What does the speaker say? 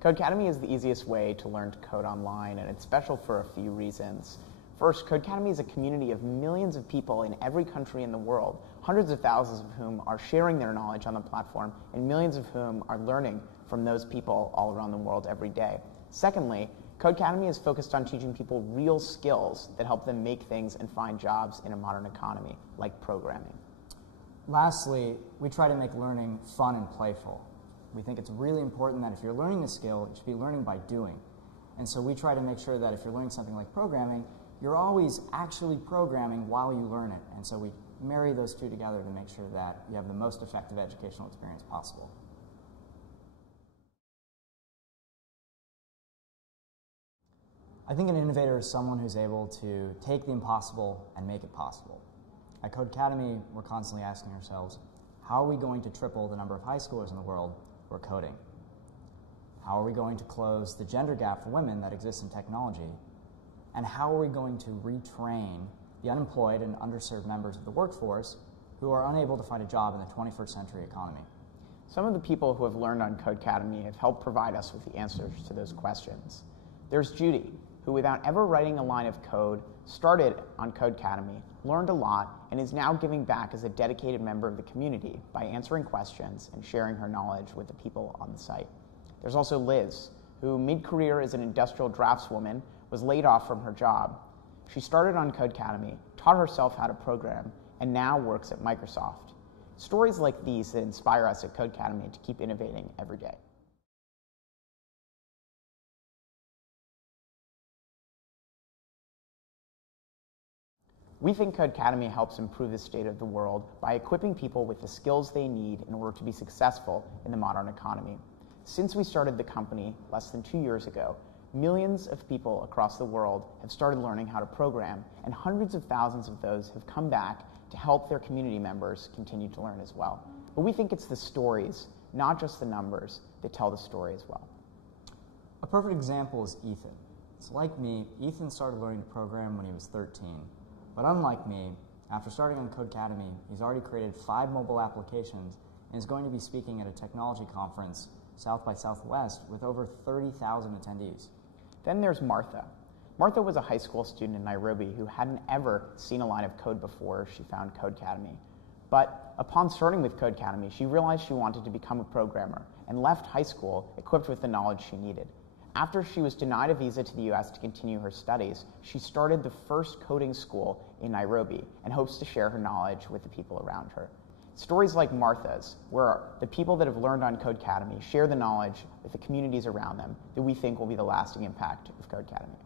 Codecademy is the easiest way to learn to code online, and it's special for a few reasons. First, Codecademy is a community of millions of people in every country in the world, hundreds of thousands of whom are sharing their knowledge on the platform, and millions of whom are learning from those people all around the world every day. Secondly, Codecademy is focused on teaching people real skills that help them make things and find jobs in a modern economy, like programming. Lastly, we try to make learning fun and playful. We think it's really important that if you're learning a skill, you should be learning by doing. And so we try to make sure that if you're learning something like programming, you're always actually programming while you learn it. And so we marry those two together to make sure that you have the most effective educational experience possible. I think an innovator is someone who's able to take the impossible and make it possible. At Codecademy, we're constantly asking ourselves, how are we going to triple the number of high schoolers in the world who are coding? How are we going to close the gender gap for women that exists in technology? And how are we going to retrain the unemployed and underserved members of the workforce who are unable to find a job in the 21st century economy? Some of the people who have learned on Codecademy have helped provide us with the answers to those questions. There's Judy, who without ever writing a line of code, started on Codecademy, learned a lot, and is now giving back as a dedicated member of the community by answering questions and sharing her knowledge with the people on the site. There's also Liz, who mid-career as an industrial draftswoman was laid off from her job. She started on Codecademy, taught herself how to program, and now works at Microsoft. Stories like these that inspire us at Codecademy to keep innovating every day. We think Codecademy helps improve the state of the world by equipping people with the skills they need in order to be successful in the modern economy. Since we started the company less than 2 years ago, millions of people across the world have started learning how to program, and hundreds of thousands of those have come back to help their community members continue to learn as well. But we think it's the stories, not just the numbers, that tell the story as well. A perfect example is Ethan. So like me, Ethan started learning to program when he was 13. But unlike me, after starting on Codecademy, he's already created 5 mobile applications and is going to be speaking at a technology conference, South by Southwest, with over 30,000 attendees. Then there's Martha. Martha was a high school student in Nairobi who hadn't ever seen a line of code before she found Codecademy. But upon starting with Codecademy, she realized she wanted to become a programmer and left high school equipped with the knowledge she needed. After she was denied a visa to the US to continue her studies, she started the first coding school in Nairobi and hopes to share her knowledge with the people around her. Stories like Martha's, where the people that have learned on Codecademy share the knowledge with the communities around them, that we think will be the lasting impact of Codecademy.